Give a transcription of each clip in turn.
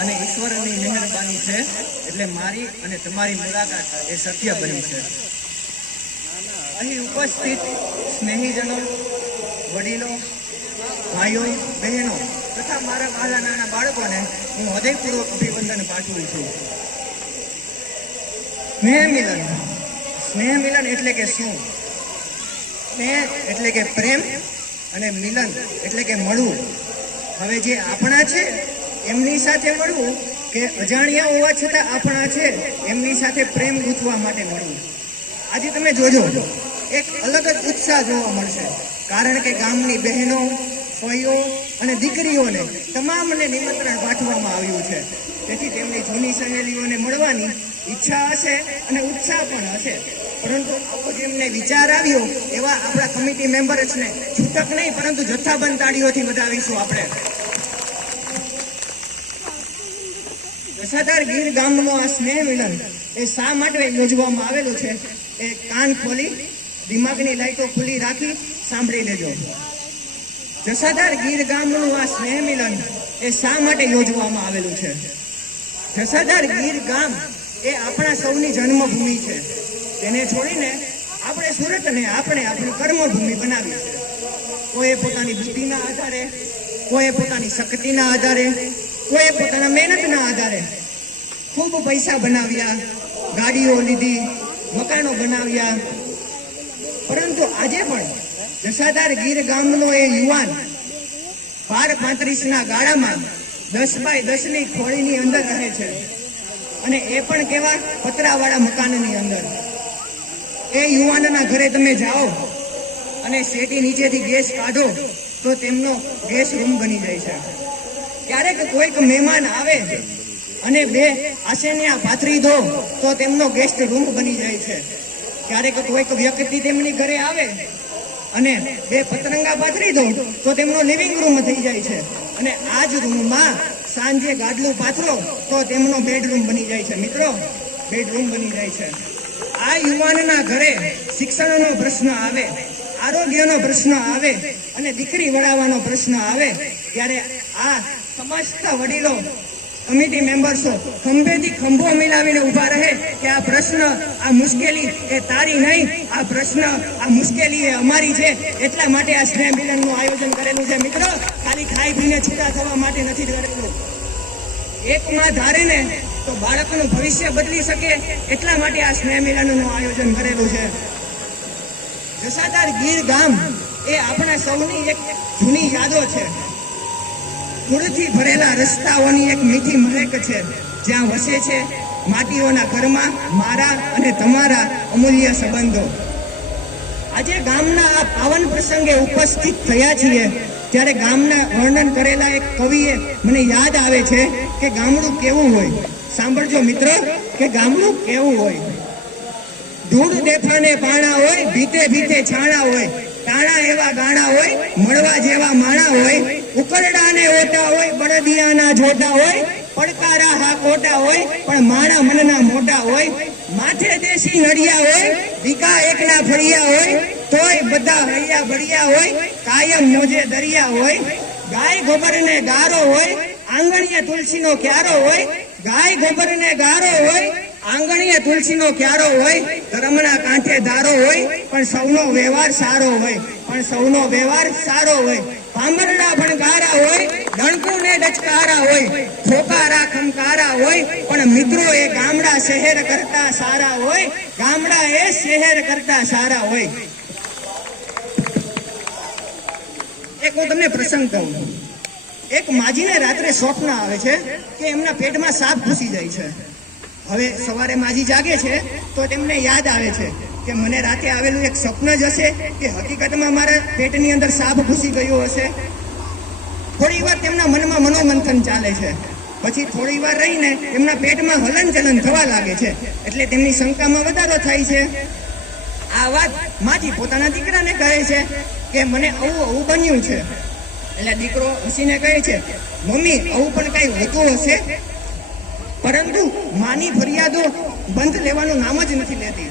અને ઈશ્વરની મહેરબાની છે એટલે મારી અને તમારી મુલાકાત એ શક્ય બની છે. અહીં ઉપસ્થિત સ્નેહીજનો, વડીલો, ભાઈઓ, બહેનો તથા મારા વહાલા નાના બાળકોને હું હૃદયપૂર્વક અભિવંદન પાઠવું છું. સ્નેહ મિલન એટલે કે શું? સ્નેહ એટલે કે પ્રેમ અને મિલન એટલે કે મળવું. હવે જે આપણા છે એમની સાથે મળવું કે અજાણ્યા હોવા છતાં આપણા છે એમની સાથે પ્રેમ ગૂંથવા માટે મળવું. આજે તમે જોજો એક અલગ જ ઉત્સાહ જોવા મળશે, કારણ કે ગામની બહેનો, ફઈઓ અને દીકરીઓને તમામને નિમંત્રણ પાઠવવામાં આવ્યું છે. તેથી તેમની જૂની સહેલીઓને મળવાની ઈચ્છા હશે અને ઉત્સાહ પણ હશે. પરંતુ આવો જેમને વિચાર આવ્યો એવા આપણા કમિટી મેમ્બર્સને છૂટક નહીં પરંતુ જથ્થાબંધ તાળીઓથી વધાવીશું આપણે. જસાધાર ગીર ગામનો આ સ્નેહ મિલન એ શા માટે યોજવામાં આવેલું છે એ કાન ખોલી દિમાગની લાઈટો ખુલ્લી રાખી સાંભળી લેજો. જસાધાર ગીર ગામનું આ સ્નેહ મિલન એ શા માટે યોજવામાં આવેલું છે? જસાધાર ગીર ગામ એ આપણા સૌની જન્મભૂમિ છે. તેને છોડીને આપણે સુરતને આપણે આપણી કર્મભૂમિ બનાવી છે. કોઈ પોતાની બુદ્ધિના આધારે, કોઈ પોતાની શક્તિના આધારે, કોઈ પોતાના મહેનતના આધારે ખૂબ પૈસા બનાવ્યા, ગાડીઓ લીધી, મકાનો બનાવ્યા. પરંતુ આજે પણ જસાધાર ગીર ગામનો એ યુવાન 12-35 ગાળામાં 10x10 ની ખોળીની અંદર રહે છે, અને એ પણ કેવા પતરાવાળા મકાનની અંદર. એ યુવાનના ઘરે તમે જાઓ અને શેટી નીચેથી ગેસ કાઢો તો તેમનો ગેસ રૂમ બની જાય છે. ક્યારેક કોઈક મહેમાન આવે અને 2 આસેનિયા પાથરી દો તો તેમનો ગેસ્ટ રૂમ બની જાય છે. ક્યારેક કોઈક વ્યક્તિ તેમની ઘરે આવે અને 2 પતરંગા પાથરી દો તો તેમનો લિવિંગ રૂમ થઈ જાય છે. અને આ જ રૂમમાં સાંજે ગાડલું પાથરો તો તેમનો બેડરૂમ બની જાય છે. મિત્રો, બેડરૂમ બની જાય છે. આ યુવાનના ઘરે શિક્ષણનો પ્રશ્ન આવે, આરોગ્યનો પ્રશ્ન આવે અને દીકરી વળાવવાનો પ્રશ્ન આવે ત્યારે આ સમસ્ત વડીલો, કમિટી મેમ્બર્સો ખંભેથી ખંભો મિલાવીને ઉભા રહે કે આ પ્રશ્ન, આ મુશ્કેલી એ તારી નહીં, આ પ્રશ્ન, આ મુશ્કેલી એ અમારી છે. એટલા માટે આ સ્નેહ મિલનનું આયોજન કરેલું છે. મિત્રો, ખાલી ખાઈ પીને છૂટા થવા માટે નથી કરેલું. એકમાં ધારે ને તો બાળકનું ભવિષ્ય બદલી શકે એટલા માટે આ સ્નેહ મિલનનું આયોજન કરેલું છે. જસાધાર ગીર ગામ એ આપણા સૌની એક જૂની યાદો છે. ધૂળથી ભરેલા રસ્તાઓની એક મીઠી મહેક છે, જ્યાં વસે છે માટીઓના ઘરમાં મારા અને તમારા અમૂલ્ય સંબંધો. આજે ગામના આ પાવન પ્રસંગે ઉપસ્થિત થયા છીએ ત્યારે ગામના વર્ણન કરેલા એક કવિએ મને યાદ આવે છે કે ગામડું કેવું હોય. સાંભળજો મિત્રો કે ગામડું કેવું હોય. ધૂળ દેખાને પાણા હોય, ભીતે ભીતે છાણા હોય, ટાણા એવા ગાણા હોય, મળવા જેવા માણા હોય, ઉકરડા ને ઓટા હોય, બળદિયાના જોટા હોય, પડકારા હા કોટા હોય, પણ માણા મનના મોટા હોય. માથે દેશી નડિયા હોય, દીકા એકના ફળિયા હોય, તોય બધા હૈયા ભળિયા હોય, કાયમ મોજે દરિયા હોય. ગાય ગોબર ને ગારો હોય, આંગણીએ તુલસીનો ક્યારો હોય, ગાય ગોબર ને ગારો હોય, આંગણીએ તુલસીનો ક્યારો હોય, ધર્મના કાંઠે ધારો હોય, પણ સૌનો વ્યવહાર સારો હોય, પણ સૌનો વ્યવહાર સારો હોય. પાંબરડા ભણકારા હોય, ડણકુ ને ડચકારા હોય, ખોકારા ખમકારા હોય, પણ મિત્રો એ ગામડા શહેર કરતા સારા હોય, ગામડા એ શહેર કરતા સારા હોય. એક હું તમને પ્રસંગ કહું. એક માજીને રાત્રે સ્વપ્ન આવે છે કે એમના પેટમાં સાપ ઘૂસી જાય છે. હવે સવારે માજી જાગે છે તો તેમને યાદ આવે છે કે મને રાતે આવેલું એક સ્વપ્ન જ હશે કે હકીકતમાં મારા પેટની અંદર સાપ ઘૂસી ગયો હશે. થોડી વાર તેમના મનમાં મનોમંથન ચાલે છે. પછી થોડી વાર રહીને એમના પેટમાં હલનચલન થવા લાગે છે, એટલે તેમની શંકામાં વધારો થાય છે. આ વાત માજી પોતાના દીકરાને કહે છે કે મને આવું બન્યું છે. એટલે દીકરો હસીને કહે છે, મમ્મી આવું પણ કઈ હોતું હશે. પરંતુ માની ફરિયાદો બંધ લેવાનું નામ જ નથી લેતી.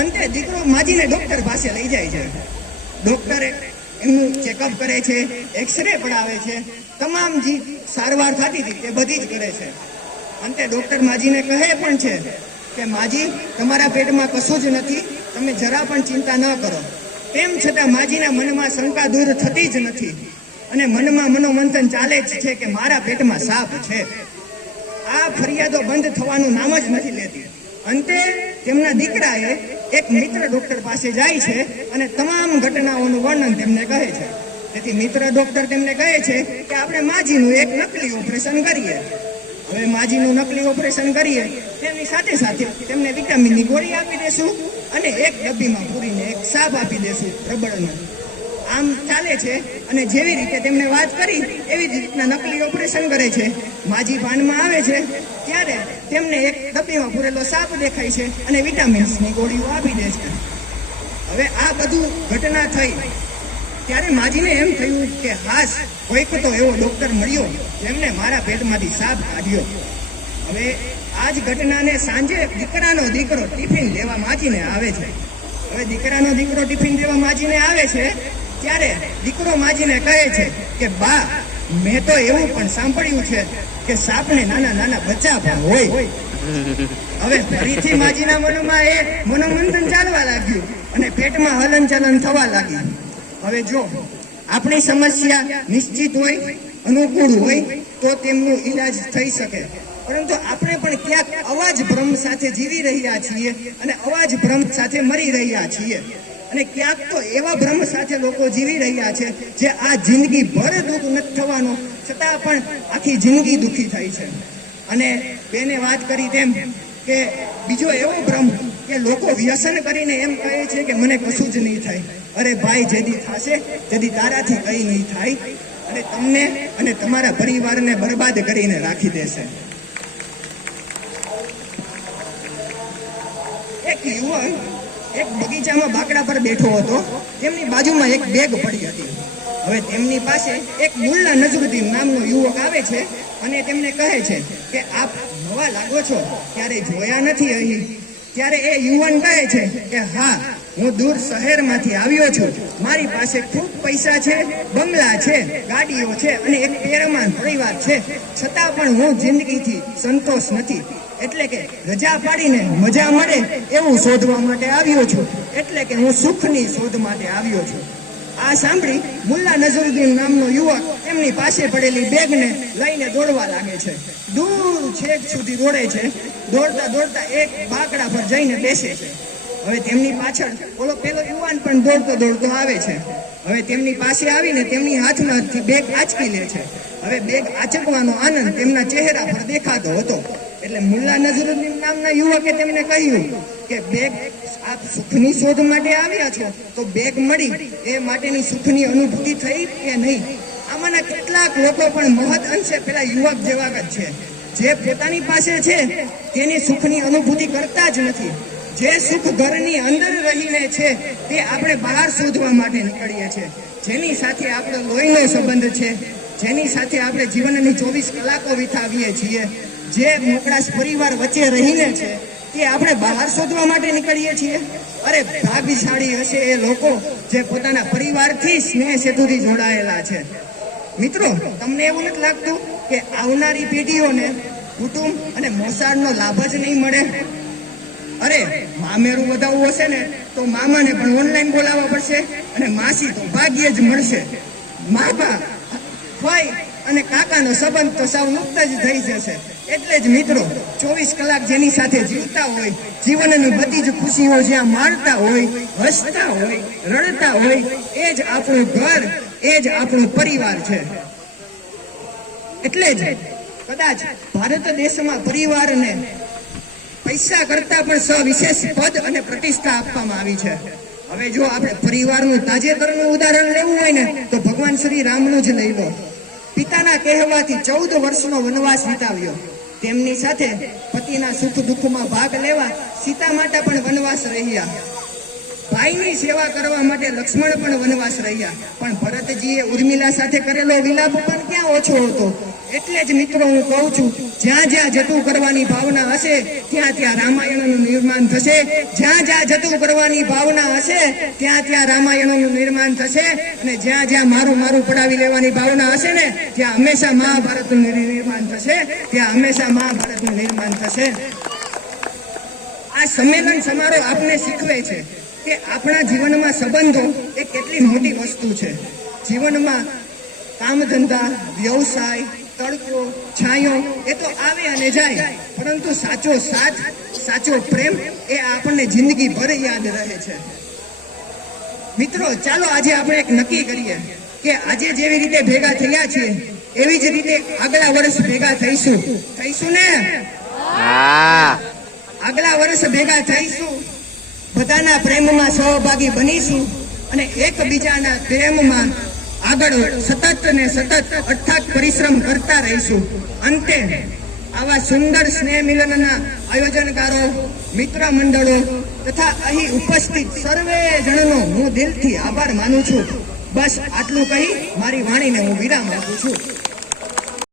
અંતે દીકરો માજીને ડોક્ટર પાસે લઈ જાય છે. ડોક્ટરે એમનું ચેકઅપ કરે છે, એક્સરે પડાવે છે, તમામ જે સારવાર થતી હતી તે બધી જ કરે છે. અંતે ડોક્ટર માજીને કહે પણ છે કે માજી, તમારા પેટમાં કશું જ નથી, તમે જરા પણ ચિંતા ન કરો. તેમ છતાં માજીના મનમાં શંકા દૂર થતી જ નથી અને મનમાં મનોમંથન ચાલે જ છે કે મારા પેટમાં સાપ છે. આ ફરિયાદો બંધ થવાનું નામ જ નથી લેતી. અંતે તેમના દીકરાએ એક મિત્ર ડોક્ટર પાસે જાય છે અને તમામ ઘટનાઓનું વર્ણન તેમને કહે છે. તેથી મિત્ર ડોક્ટર તેમને કહે છે કે આપણે માજીનું એક નકલી ઓપરેશન કરીએ. હવે માજીનું નકલી ઓપરેશન કરીએ તેની સાથે સાથે તેમને વિટામિનની ગોળી આપી દેશું અને એક ડબ્બીમાં પૂરીને એક સાપ આપી દેશું રબડનો. આમ ચાલે છે અને જેવી રીતે તેમને વાત કરી એવી જ રીતના નકલી ઓપરેશન કરે છે. માજી ભાનમાં આવે છે ત્યારે તેમને એક ડબ્બીમાં પૂરેલો સાપ દેખાય છે અને વિટામિન્સની ગોળીઓ આપી દે છે. હવે આ બધું ઘટના થઈ ત્યારે માજીને એમ થયું કે હાશ, કોઈક તો એવો ડોક્ટર મળ્યો જેમને મારા પેટમાંથી સાપ કાઢ્યો. હવે આ જ ઘટનાને સાંજે દીકરાનો દીકરો ટિફિન લેવા માજીને આવે છે. હવે દીકરાનો દીકરો ટિફિન લેવા માજીને આવે છે ત્યારે દીકરો માજીને કહે છે કે બા, મેં તો એવું પણ સાંભળ્યું છે કે સાપને નાના નાના બચ્ચા પણ હોય. હવે ફરીથી માજીના મનમાં એ મનોમંથન ચાલવા લાગ્યું અને પેટમાં હલનચલન થવા લાગ્યું. હવે જો આપણી સમસ્યા નિશ્ચિત હોય, અનુકૂળ હોય તો તેમનું ઈલાજ થઈ શકે, પરંતુ આપણે પણ ક્યાંક અવાજ ભ્રમ સાથે જીવી રહ્યા છીએ અને અવાજ ભ્રમ સાથે મરી રહ્યા છીએ. અને ક્યાંક તો એવા ભ્રમ સાથે લોકો જીવી રહ્યા છે જે આ જિંદગી ભર દુઃખ નથી થવાનો છતાં પણ આખી જિંદગી દુઃખી થાય છે. અને બેને વાત કરી તેમ કે બીજો એવો ભ્રમ કે લોકો વ્યસન કરીને એમ કહે છે કે મને કશું જ નહીં થાય. અરે ભાઈ, જેદી થશે તેદી તારાથી કઈ નહીં થાય અને તમને અને તમારા પરિવારને બરબાદ કરીને રાખી દેશે. એક યુવક એક બગીચામાં બાકડા પર બેઠો હતો. તેમની બાજુમાં એક બેગ પડી હતી. હવે તેમની પાસે એક મુલ્લા નઝરુદ્દીન નામનો યુવક આવે છે અને તેમને કહે છે કે આપ નવા લાગો છો, ક્યારે જોયા નથી અહીં. ત્યારે એ યુવાન કહે છે કે હા, હું દૂર શહેરમાંથી આવ્યો છું. મારી પાસે ખૂબ પૈસા છે, બંગલા છે, ગાડીઓ છે અને એક પહેરમાન પરિવાર છે, છતાં પણ હું જિંદગીથી સંતોષ નથી. એટલે કે રજા પાડીને મજા મળે એવું શોધવા માટે આવ્યો છું. એટલે કે હું સુખની શોધ માટે આવ્યો છું. આ સાંભળી મુલ્લા નઝરુદ્દીન નામનો યુવક તેમની પાસે પડેલી બેગને લઈને દોડવા લાગે છે. દૂર છેક સુધી દોડે છે. દોડતા દોડતા એક બાકડા પર જઈને બેસે છે. હવે તેમની પાછળ પેલો યુવાન પણ દોડતો દોડતો આવે છે. હવે તેમની પાસે આવીને તેમની હાથમાંથી બેગ આંચકી લે છે. હવે બેગ આંચકવાનો આનંદ તેમના ચહેરા પર દેખાતો હતો. એટલે મુલ્લા નઝરુદ્દીન નામના યુવકે તેમને કહ્યું કે બેગ, આપ સુખની શોધ માટે આવ્યા છો તો બેગ મળી એ માટેની સુખની અનુભૂતિ થઈ કે નહીં? આમાંના કેટલાક લોકો પણ મહદ અંશે પેલા યુવક જેવા જ છે, જે પોતાની પાસે છે તેની સુખની અનુભૂતિ કરતા જ નથી. જે સુખ ઘરની અંદર રહીને છે તે આપણે બહાર શોધવા માટે નીકળીએ છીએ. જેની સાથે આપણો લોહીનો સંબંધ છે, જેની સાથે આપણે જીવનની 24 કલાકો વિતાવીએ છીએ, જે મોકળાશ પરિવાર વચ્ચે રહીને છે તે આપણે બહાર શોધવા માટે નીકળીએ છીએ. અરે ભાગ્યશાળી હશે એ લોકો જે પોતાના પરિવારથી સ્નેહ સેતુથી જોડાયેલા છે. મિત્રો, તમને એવું નથી લાગતું કે આવનારી પેઢીઓને કુટુંબ અને મોસાળનો લાભ જ નહીં મળે? અરે મામેરું વધાવવું હશે ને તો મામાને પણ ઓનલાઈન બોલાવવા પડશે અને માસી તો ભાગ્યે જ મળશે. મામા, ભાઈ અને કાકાનો સંબંધ તો સાવ મુક્ત જ થઈ જશે. એટલે જ મિત્રો, 24 કલાક જેની સાથે જીવતા હોય, જીવનની બધી જ ખુશીઓ જ્યાં માણતા હોય, હસતા હોય, રડતા હોય, એ જ આપણું ઘર, એ જ આપણો પરિવાર છે. એટલે જ કદાચ ભારત દેશમાં પરિવારને પૈસા કરતા પણ સવિશેષ પદ અને પ્રતિષ્ઠા આપવામાં આવી છે. હવે જો આપણે પરિવારનું તાજેતરનું ઉદાહરણ લેવું હોય ને તો ભગવાન શ્રી રામનું જ લઈ લો. પિતાના કહેવાથી 14 વર્ષનો વનવાસ વિતાવ્યો. તેમની સાથે પતિના સુખ દુઃખમાં ભાગ લેવા સીતા માતા પણ વનવાસ રહ્યા. ભાઈની સેવા કરવા માટે લક્ષ્મણ પણ વનવાસ રહ્યા, પણ ભરતજીએ ઉર્મિલા સાથે કરેલો વિલાપ પણ ક્યાં ઓછો હતો. એટલે જ મિત્રો હું કહું છું, જ્યાં જ્યાં જતું કરવાની ભાવના હશે ત્યાં ત્યાં રામાયણનું નિર્માણ થશે. જ્યાં જ્યાં જતું કરવાની ભાવના હશે ત્યાં ત્યાં રામાયણનું નિર્માણ થશે. અને જ્યાં જ્યાં મારું મારું પડાવી લેવાની ભાવના હશે ને ત્યાં હંમેશા મહાભારતનું નિર્માણ થશે. ત્યાં હંમેશા મહાભારતનું નિર્માણ થશે. આ સંમેલન સમારોહ આપને શીખવે છે કે આપણા જીવનમાં સંબંધો એ કેટલી મોટી વસ્તુ છે. જીવનમાં કામ ધંધા, વ્યવસાય, તડકો, છાંયો એ તો આવે અને જાય, પરંતુ સાચો સાથ, સાચો પ્રેમ એ આપણને જિંદગીભર યાદ રહે છે. મિત્રો, ચાલો આજે આપણે એક નક્કી કરીએ કે આજે જેવી રીતે ભેગા થયા છીએ એવી જ રીતે આગલા વર્ષ ભેગા થઈશું ને? આગલા વર્ષ ભેગા થઈશું, બધાના પ્રેમમાં સહભાગી બનીશું અને એકબીજાના પ્રેમમાં આગળ સતત ને સતત અથાગ પરિશ્રમ કરતા રહીશું. અંતે આવા સુંદર સ્નેહ મિલનના આયોજનકારો, મિત્ર મંડળો તથા અહીં ઉપસ્થિત સર્વે જણનો હું દિલથી આભાર માનું છું. બસ આટલું કહી મારી વાણીને હું વિરામ આપું છું.